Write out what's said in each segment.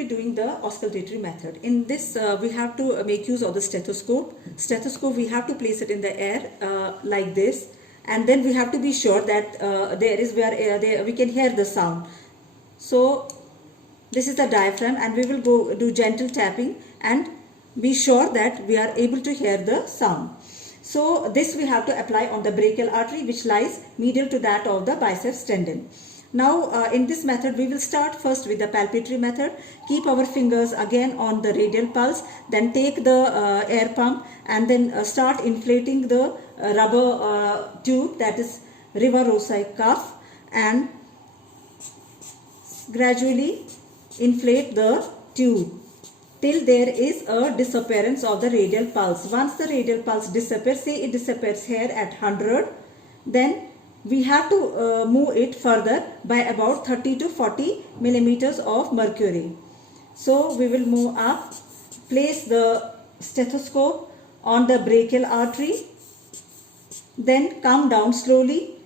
be doing the auscultatory method. In this, we have to make use of the stethoscope. Stethoscope, we have to place it in the air like this, and then we have to be sure that there is where we can hear the sound. So this is the diaphragm, and we will go do gentle tapping and be sure that we are able to hear the sound. So this we have to apply on the brachial artery, which lies medial to that of the biceps tendon. Now in this method we will start first with the palpatory method. Keep our fingers again on the radial pulse, then take the air pump and then start inflating the rubber tube, that is river rossi cuff, and gradually inflate the tube till there is a disappearance of the radial pulse. Once the radial pulse disappears, say it disappears here at 100, then we have to move it further by about 30 to 40 millimeters of mercury. So we will move up, place the stethoscope on the brachial artery, then come down slowly,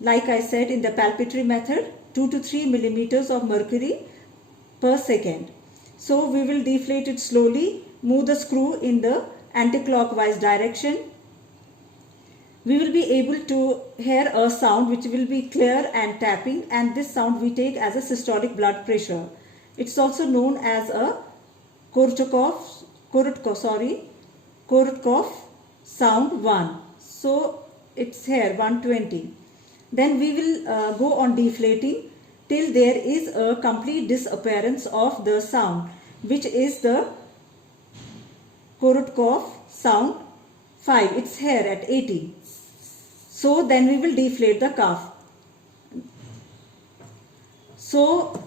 like I said in the palpatory method, 2 to 3 millimeters of mercury per second. So we will deflate it slowly, move the screw in the anti-clockwise direction. We will be able to hear a sound which will be clear and tapping, and this sound we take as a systolic blood pressure. It's also known as a Korotkov sound 1. So it's here 120. Then we will go on deflating till there is a complete disappearance of the sound, which is the Korotkov sound 5. It's here at 80. So then we will deflate the cuff. So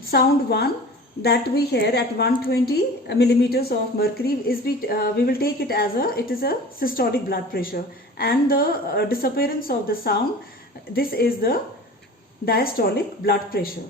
sound 1 that we hear at 120 millimeters of mercury is we will take it as it is a systolic blood pressure, and the disappearance of the sound, this is the diastolic blood pressure.